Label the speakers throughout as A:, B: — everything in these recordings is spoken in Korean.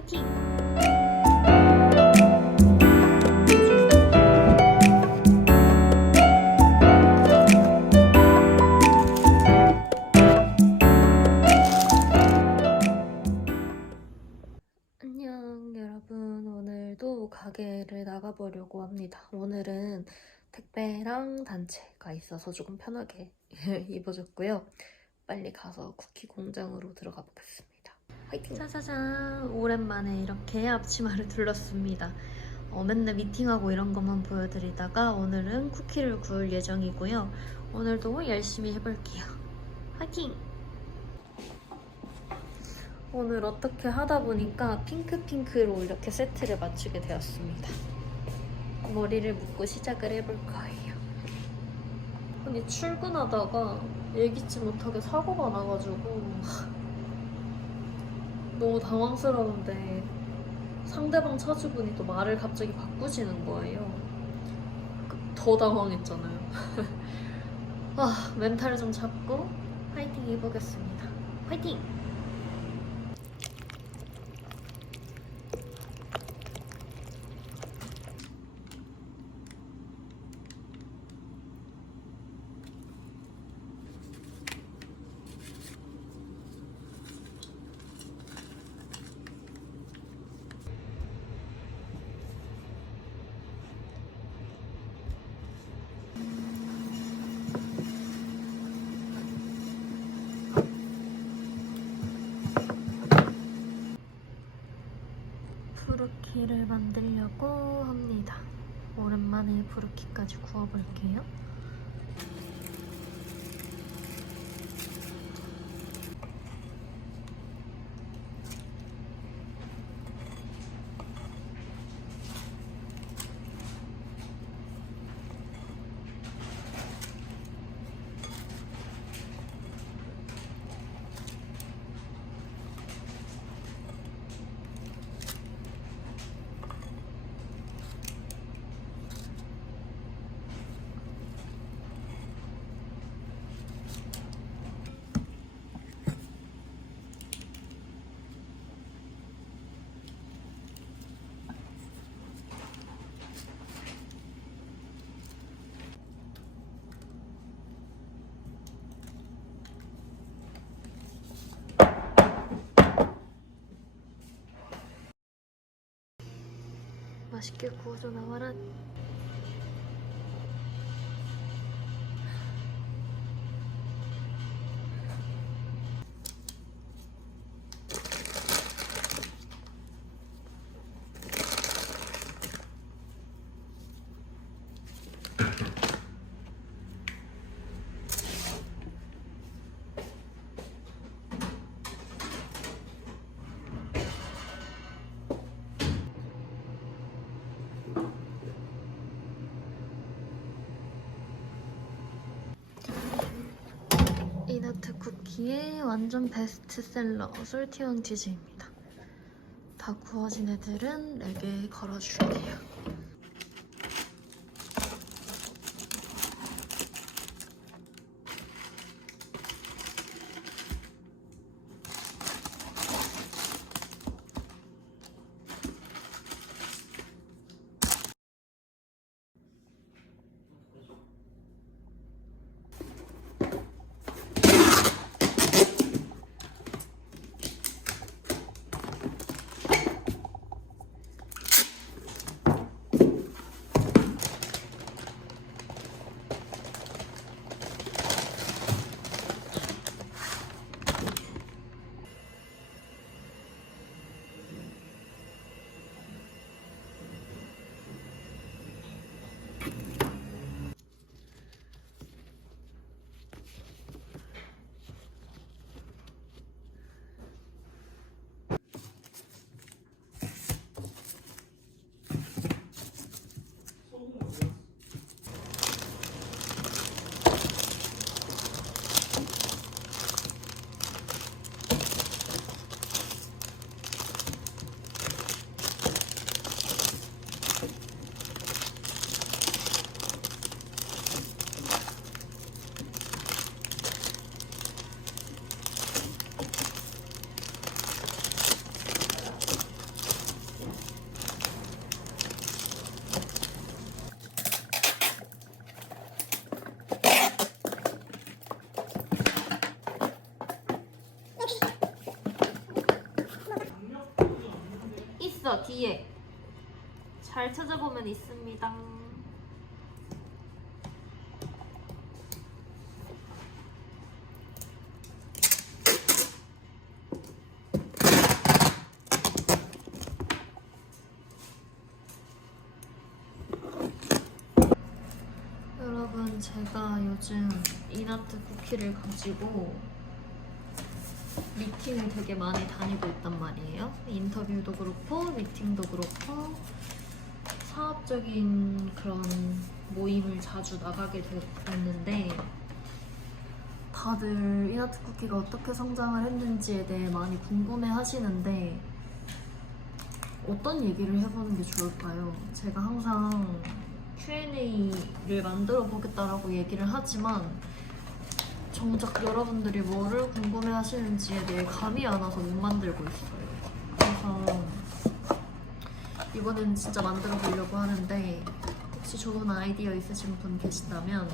A: 화이팅! 안녕 여러분. 오늘도 가게를 나가보려고 합니다. 오늘은 택배랑 단체가 있어서 조금 편하게 입어줬고요. 빨리 가서 쿠키 공장으로 들어가 보겠습니다 화이팅! 짜자잔 오랜만에 이렇게 앞치마를 둘렀습니다 어, 맨날 미팅하고 이런 것만 보여드리다가 오늘은 쿠키를 구울 예정이고요 오늘도 열심히 해볼게요 화이팅! 오늘 어떻게 하다 보니까 핑크핑크로 이렇게 세트를 맞추게 되었습니다. 머리를 묶고 시작을 해볼 거예요. 아니 출근하다가 예기치 못하게 사고가 나가지고 너무 당황스러운데 상대방 차주분이 또 말을 갑자기 바꾸시는 거예요. 그- 더 당황했잖아요. 아 멘탈을 좀 잡고 파이팅 해보겠습니다. 파이팅! 부르키를 만들려고 합니다. 오랜만에 부르키까지 구워볼게요. 맛있게 구워져 쿠키의 완전 베스트셀러 솔티온 치즈입니다. 다 구워진 애들은 4개 걸어줄게요. 있어 뒤에 잘 찾아보면 있습니다. 여러분 제가 요즘 이나트 쿠키를 가지고 미팅을 되게 많이 다니고 있단 말이에요. 인터뷰도 그렇고 미팅도 그렇고 사업적인 그런 모임을 자주 나가게 됐는데 다들 이나트 쿠키가 어떻게 성장을 했는지에 대해 많이 궁금해 하시는데 어떤 얘기를 해보는 게 좋을까요? 제가 항상 Q&A를 만들어 보겠다라고 얘기를 하지만 정작 여러분들이 뭐를 궁금해 하시는지에 대해 감이 안 와서 못 만들고 있어요. 그래서 이번엔 진짜 만들어 보려고 하는데 혹시 좋은 아이디어 있으신 분 계신다면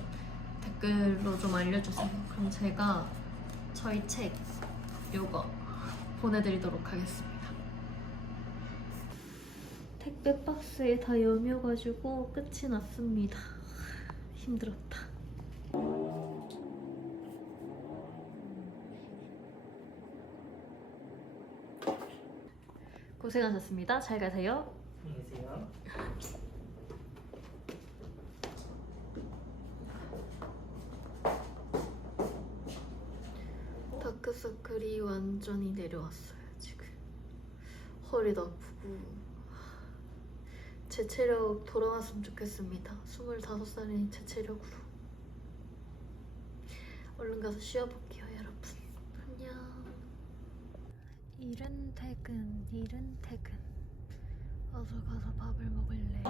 A: 댓글로 좀 알려주세요. 그럼 제가 저희 책 요거 보내드리도록 하겠습니다. 택배 박스에 다 여며가지고 끝이 났습니다. 힘들었다. 고생하셨습니다. 잘 가세요.
B: 안녕히 계세요.
A: 다크서클이 완전히 내려왔어요 지금 허리도 아프고 제 체력 돌아왔으면 좋겠습니다 25살인 제 체력으로 얼른 가서 쉬어볼게요 여러분 안녕 이른 퇴근 이른 퇴근. 어서 가서 밥을 먹을래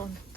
B: 그